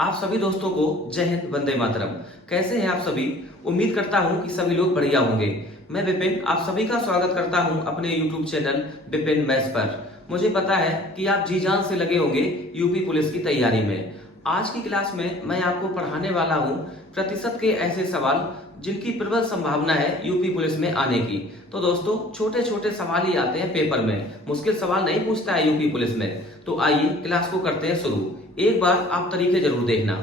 आप सभी दोस्तों को जय हिंद, वंदे मातरम। कैसे हैं आप सभी? उम्मीद करता हूं कि सभी लोग बढ़िया होंगे। मैं विपिन आप सभी का स्वागत करता हूं अपने YouTube चैनल विपिन मैथ्स पर। मुझे पता है कि आप जी जान से लगे होंगे यूपी पुलिस की तैयारी में। आज की क्लास में मैं आपको पढ़ाने वाला हूं प्रतिशत के ऐसे सवाल जिनकी प्रबल संभावना है यूपी पुलिस में आने की। तो दोस्तों, छोटे छोटे सवाल ही आते हैं पेपर में, मुश्किल सवाल नहीं पूछता है यूपी पुलिस में। तो आइए क्लास को करते हैं शुरू। एक बार आप तरीके जरूर देखना।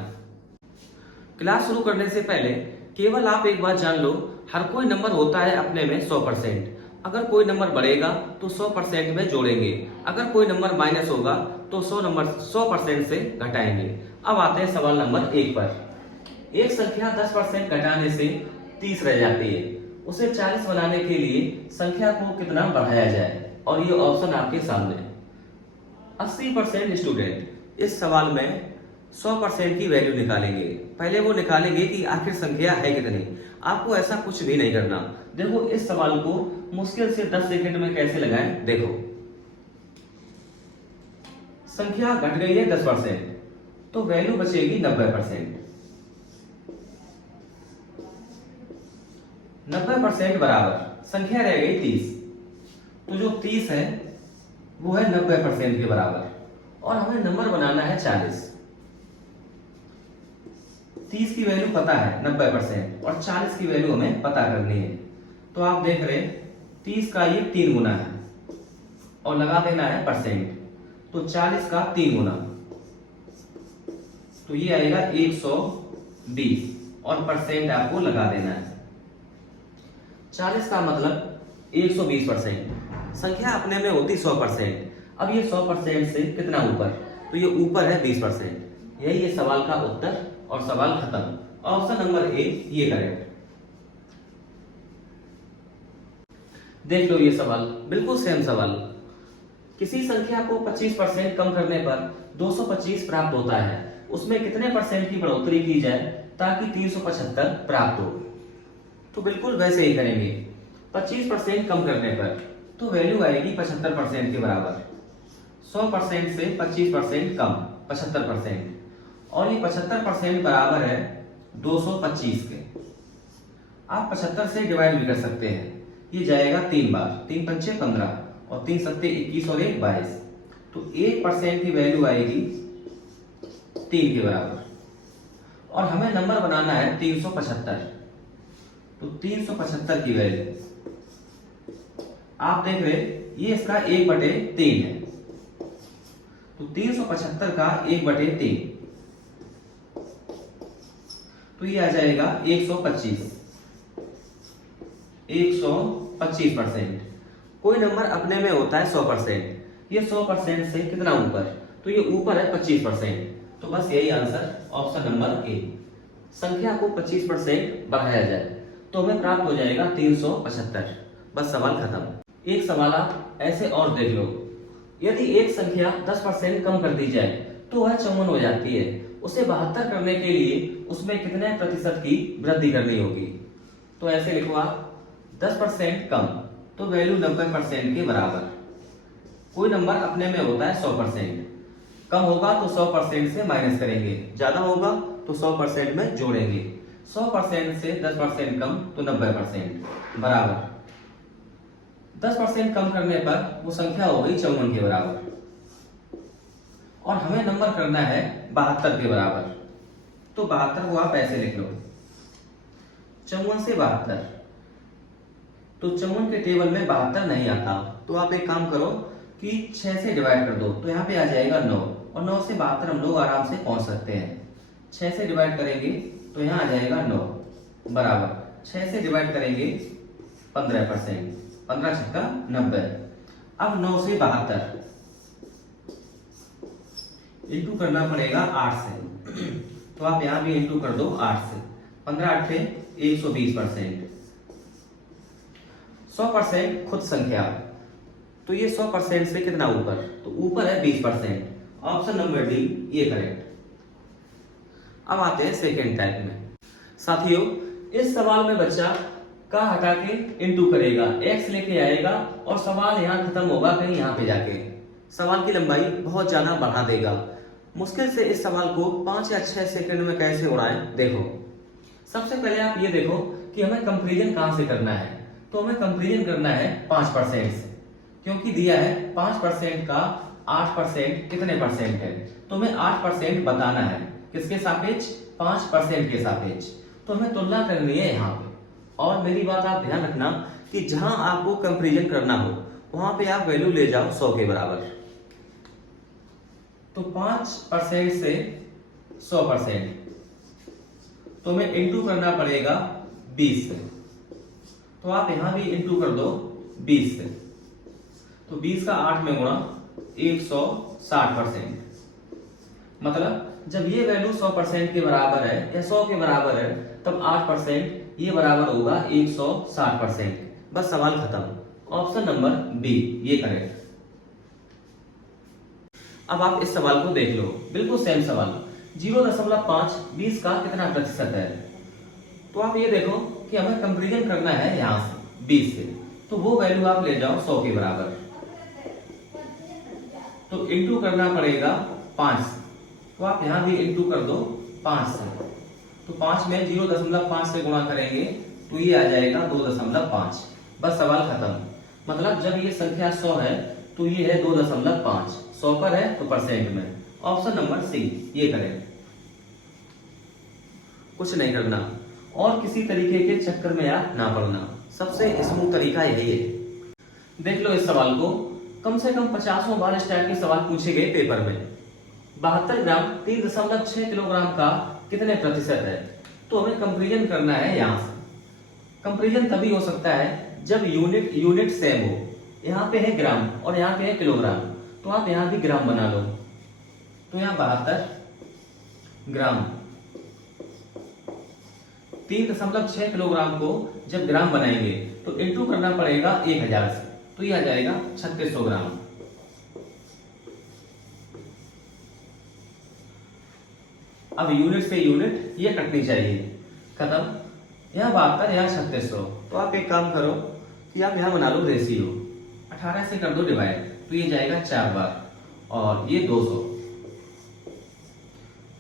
क्लास शुरू करने से पहले केवल आप एक बात जान लो, हर कोई नंबर होता है अपने में 100%। अगर कोई नंबर बढ़ेगा तो 100% में जोड़ेंगे, अगर कोई नंबर माइनस होगा तो 100% से घटाएंगे। अब आते हैं सवाल नंबर 1 पर। एक संख्या 10% घटाने से 30 रह जाती है, उसे 40 बनाने के लिए संख्या को कितना बढ़ाया जाए? और ये ऑप्शन आपके सामने। 80% स्टूडेंट इस सवाल में 100% की वैल्यू निकालेंगे। पहले वो निकालेंगे कि आखिर संख्या है कितनी। आपको ऐसा कुछ भी नहीं करना। देखो, इस सवाल को मुश्किल से 10 सेकंड में कैसे लगाएं। देखो, संख्या घट गई है 10%, तो वैल्यू बचेगी 90%। 90% बराबर संख्या रह गई 30, तो जो 30 है वो है 90% के बराबर, और हमें नंबर बनाना है 40। 30 की वैल्यू पता है 90% और 40 की वैल्यू हमें पता करनी है। तो आप देख रहे हैं 30 का ये 3 गुना है और लगा देना है परसेंट, तो 40 का 3 गुना, तो ये आएगा 120 और परसेंट आपको लगा देना है। 40 का मतलब 120%। संख्या अपने में होती 100%। अब ये 100% से कितना ऊपर? तो ये ऊपर है 20%। यही ये सवाल का उत्तर और सवाल खत्म। ऑप्शन नंबर ए ये करेक्ट। देख लो, ये सवाल बिल्कुल सेम सवाल। किसी संख्या को 25% कम करने पर 225 प्राप्त होता है, उसमें कितने परसेंट की बढ़ोतरी की जाए ताकि 375 प्राप्त हो? तो बिल्कुल वैसे ही करेंगे। 25% कम करने पर तो वैल्यू आएगी 75% के बराबर। 100% से 25% कम 75%, और ये 75% बराबर है 225 के। आप 75 से डिवाइड भी कर सकते हैं। ये जाएगा 3 बार, 3 पंचे 15 और 3 सत्ते 21 और 1 22, तो 1% की वैल्यू आएगी 3 के बराबर। और हमें नंबर बनाना है 375, तो 375 की वैल्यू आप देख रहे ये इसका 1/3 है, तो 375 का 1/3, तो ये आ जाएगा 125। 125%। कोई नंबर अपने में होता है 100%। ये 100% से कितना ऊपर? तो ये ऊपर है 25%। तो बस यही आंसर, ऑप्शन नंबर ए। संख्या को 25% बढ़ाया जाए तो हमें प्राप्त हो जाएगा 375। बस सवाल खत्म। एक सवाल आप ऐसे और देख लो। यदि एक संख्या 10% कम कर दी जाए तो वह 54 हो जाती है, उसे 72 करने के लिए उसमें कितने प्रतिशत की वृद्धि करनी होगी? तो ऐसे लिखो आप, 10% कम तो वैल्यू 90% के बराबर। कोई नंबर अपने में होता है 100%। कम होगा तो 100% से माइनस करेंगे, ज्यादा होगा तो 100% में जोड़ेंगे। 100% से 10% कम तो 90% बराबर। 10% कम करने पर वो संख्या हो गई 54 के बराबर, और हमें नंबर करना है 72 के बराबर। तो 72 को आप ऐसे लिख लो, 54 से 72। तो 54 के टेबल में 72 नहीं आता, तो आप एक काम करो कि 6 से डिवाइड कर दो, तो यहाँ पे आ जाएगा 9, और 9 से 72 हम लोग आराम से पहुंच सकते हैं। 6 से डिवाइड करेंगे तो यहाँ आ जाएगा 9 बराबर। 6 से डिवाइड करेंगे 15%, 15 छक्का 90। अब 9 से 72 इंटू करना पड़ेगा 8 से, तो आप यहां भी इंटू कर दो 8 से। 15 8 120%। 100% खुद संख्या, तो ये 100% से कितना ऊपर? तो ऊपर है 20%। ऑप्शन नंबर डी ये करेक्ट। अब आते हैं सेकेंड टाइप में। साथियों, इस सवाल में बच्चा का हटा के इंटू करेगा, एक्स लेके आएगा और सवाल यहाँ खत्म होगा कहीं यहाँ पे जाके। सवाल की लंबाई बहुत ज्यादा बढ़ा देगा। मुश्किल से इस सवाल को 5 या 6 सेकंड में कैसे उड़ाएं, देखो। सबसे पहले आप ये देखो कि हमें कंपैरिजन कहां से करना है। तो हमें कंपैरिजन करना है 5% से, क्योंकि दिया है 5% का 8% कितने परसेंट है। तो हमें 8% बताना है किसके सापेक्ष, 5% के सापेक्ष। तो हमें तुलना करनी है यहाँ पे। और मेरी बात आप ध्यान रखना कि जहां आपको कंपैरिजन करना हो वहां पे आप वैल्यू ले जाओ 100 के बराबर। तो 5% से 100%, तो हमें इंटू करना पड़ेगा 20 से। तो आप यहां भी इंटू कर दो 20 से। तो 20 का 8 में गुणा 160%। मतलब जब ये वैल्यू 100% के बराबर है या 100 के बराबर है, तब 8% ये बराबर होगा 160%। बस सवाल खत्म। ऑप्शन नंबर बी ये करेक्ट। अब आप इस सवाल को देख लो, बिल्कुल सेम सवाल। 0.5 20 का कितना प्रतिशत है। तो आप ये देखो कि हमें कंपैरिजन करना है यहां से 20 से। तो वो वैल्यू आप ले जाओ 100 के बराबर। तो इंटू करना पड़ेगा 5 से। तो आप यहां भी इंटू कर दो 5 से। तो 5 में 0.5 से गुणा करेंगे तो ये आ जाएगा 2.5। बस सवाल खत्म। मतलब जब ये संख्या 100 है तो ये है 2.5। 100 पर है तो परसेंट में। ऑप्शन नंबर सी ये करें। कुछ नहीं करना और किसी तरीके के चक्कर में आप ना पड़ना, सबसे स्मूथ तरीका यही है। देख लो इस सवाल को, कम से कम 50 बार इस टाइप के सवाल पूछे गए पेपर में। 72 ग्राम 3.6 किलोग्राम का कितने प्रतिशत है। तो हमें कंपैरिजन करना है यहां से। कंपैरिजन तभी हो सकता है जब यूनिट सेम हो। यहाँ पे है ग्राम और यहाँ पे है किलोग्राम, तो आप यहाँ भी ग्राम बना लो। तो यहाँ 72 ग्राम 3.6 किलोग्राम को जब ग्राम बनाएंगे तो इंटू करना पड़ेगा 1000 से। तो ये आ जाएगा 3600 ग्राम। अब यूनिट से यूनिट ये कटनी चाहिए, खत्म। यहाँ 72 यहाँ 3600। तो आप एक काम करो कि आप यहाँ बना लो रेशियो, 18 से कर दो डिवाइड। तो ये जाएगा 4 बार और ये 200।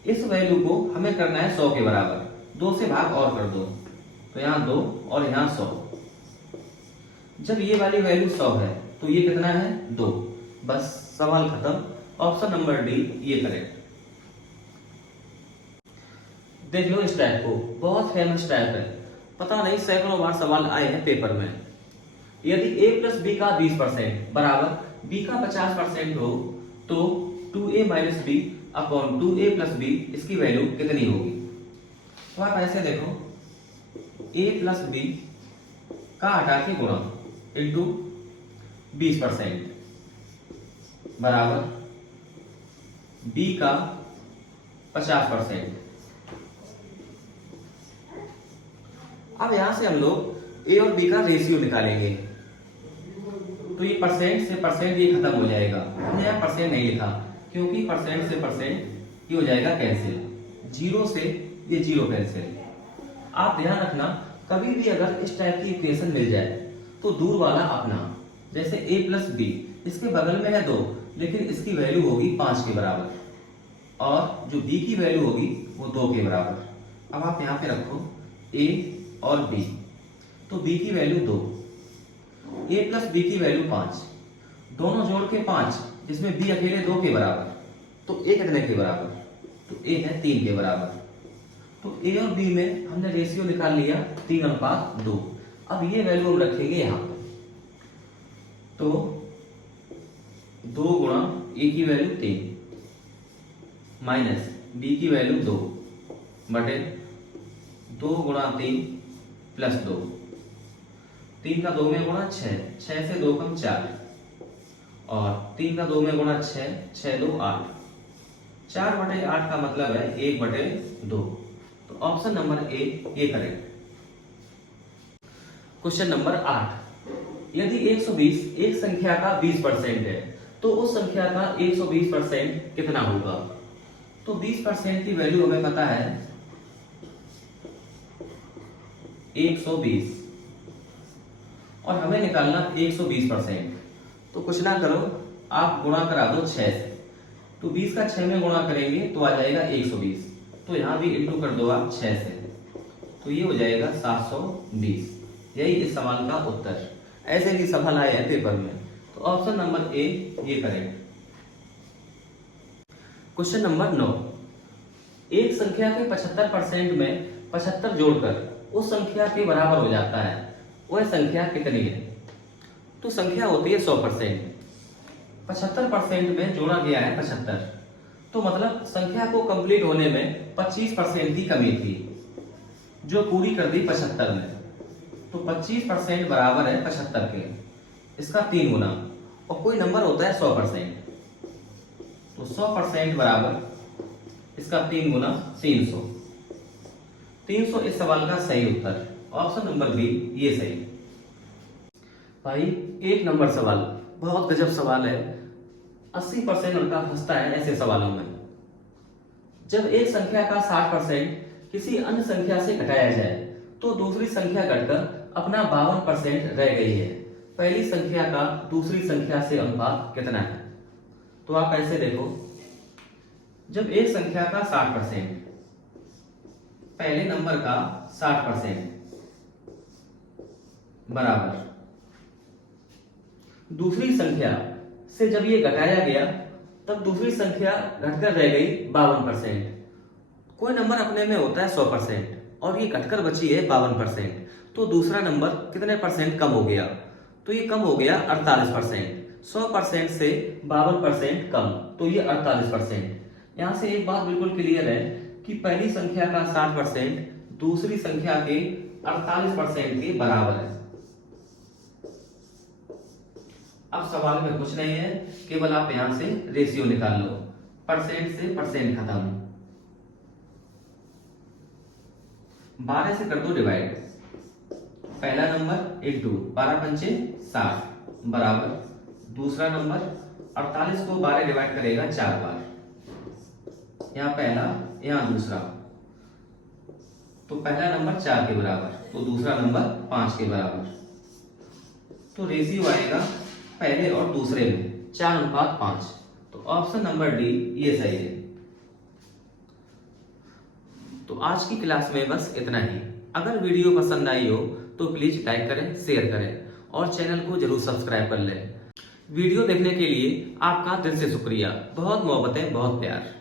इस वैल्यू को हमें करना है 100 के बराबर। 2 से भाग और कर दो, तो यहाँ 2 और यहाँ 100। जब ये वाली वैल्यू 100 है तो ये कितना है 2। बस सवाल खत्म। ऑप्शन नंबर डी ये करेक्ट। देख लो इस टाइप को, बहुत फेमस टाइप है। पता नहीं सैकड़ों बार सवाल आए हैं पेपर में। यदि a प्लस बी का 20% बराबर b का 50% हो तो 2a minus B upon 2a plus B इसकी वैल्यू कितनी होगी। तो आप ऐसे देखो, a प्लस बी का हटा के गुणा इंटू 20% बराबर b का 50%। अब यहां से हम लोग a और b का रेशियो निकालेंगे। तो ये परसेंट से परसेंट ये खत्म हो जाएगा। हमने यहाँ परसेंट नहीं लिखा क्योंकि परसेंट से परसेंट ये हो जाएगा कैंसिल। 0 से ये 0 कैंसिल। आप ध्यान रखना, कभी भी अगर इस टाइप की इक्वेशन मिल जाए तो दूर वाला अपना, जैसे a प्लस बी इसके बगल में है 2 लेकिन इसकी वैल्यू होगी 5 के बराबर और जो b की वैल्यू होगी वो 2 के बराबर। अब आप यहाँ पे रखो a और b, तो b की वैल्यू 2, a प्लस बी की वैल्यू 5, दोनों जोड़ के 5 जिसमें b अकेले 2 के बराबर, तो a कितने के बराबर, तो a है 3 के बराबर। तो a और b में हमने रेशियो निकाल लिया 3:2। अब ये वैल्यू हम रखेंगे यहाँ पे, तो 2 गुणा a की वैल्यू 3 माइनस b की वैल्यू 2 बटे 2 गुणा 3 प्लस 2, 3 का 2 में गुणा 6, 6 से 2 कम 4 और 3 का 2 में गुणा 6, 6 2 8, 4 बटे 8 का मतलब है 1 बटे 2। तो ऑप्शन नंबर ए ये करेक्ट। क्वेश्चन नंबर 8, यदि 120 एक संख्या का 20% है तो उस संख्या का 120% कितना होगा। तो 20% की वैल्यू हमें पता है 120 और हमें निकालना 120%। तो कुछ ना करो, आप गुणा करा दो 6 से। तो 20 का 6 में गुणा करेंगे तो आ जाएगा 120। तो यहाँ भी इंटू कर दो आप 6 से, तो ये हो जाएगा 720। यही इस सवाल का उत्तर। ऐसे भी सवाल आए हैं पेपर में। तो ऑप्शन नंबर ए ये करेक्ट। क्वेश्चन नंबर 9, एक संख्या के 75% में 75 जोड़कर उस संख्या के बराबर हो जाता है, वह संख्या कितनी है? तो संख्या होती है 100%, 75% में जोड़ा गया है 75, तो मतलब संख्या को कंप्लीट होने में 25% की कमी थी, जो पूरी कर दी 75 में। तो 25% बराबर है 75 के, इसका 3 गुना, और कोई नंबर होता है 100%, तो 100% बराबर इसका 3 गुना 300। 300 इस सवाल का सही उत्तर। ऑप्शन नंबर बी ये सही। भाई 1 नंबर सवाल बहुत गजब सवाल है। 80% लड़का फंसता है ऐसे सवालों में। जब एक संख्या का 60% किसी अन्य संख्या से घटाया जाए तो दूसरी संख्या घटकर अपना 52% रह गई है, पहली संख्या का दूसरी संख्या से अनुपात कितना है? तो आप ऐसे देखो, जब एक संख्या का 60%, पहले नंबर का 60% बराबर दूसरी संख्या से जब ये घटाया गया तब दूसरी संख्या घटकर रह गई 52%। कोई नंबर अपने में होता है 100% और ये घटकर बची है 52%, तो दूसरा नंबर कितने परसेंट कम हो गया? तो ये कम हो गया 48%। 100% से 52% कम, तो ये 48%। यहां से एक बात बिल्कुल क्लियर है कि पहली संख्या का 60% दूसरी संख्या के 48% के बराबर है। अब सवाल में कुछ नहीं है, केवल आप यहां से रेशियो निकाल लो, परसेंट से परसेंट खत्म। 12 से कर दो डिवाइड, पहला नंबर इंटू 12 पंचे 60 बराबर दूसरा नंबर 48 को 12 डिवाइड करेगा 4 बार, यहाँ पहला यहाँ दूसरा, तो पहला नंबर 4 के बराबर तो दूसरा नंबर 5 के बराबर। तो रेशियो आएगा पहले और दूसरे में 4:5। तो ऑप्शन नंबर डी ये सही है। तो आज की क्लास में बस इतना ही। अगर वीडियो पसंद आई हो तो प्लीज लाइक करें, शेयर करें और चैनल को जरूर सब्सक्राइब कर लें। वीडियो देखने के लिए आपका दिल से शुक्रिया। बहुत मोहब्बतें, बहुत प्यार।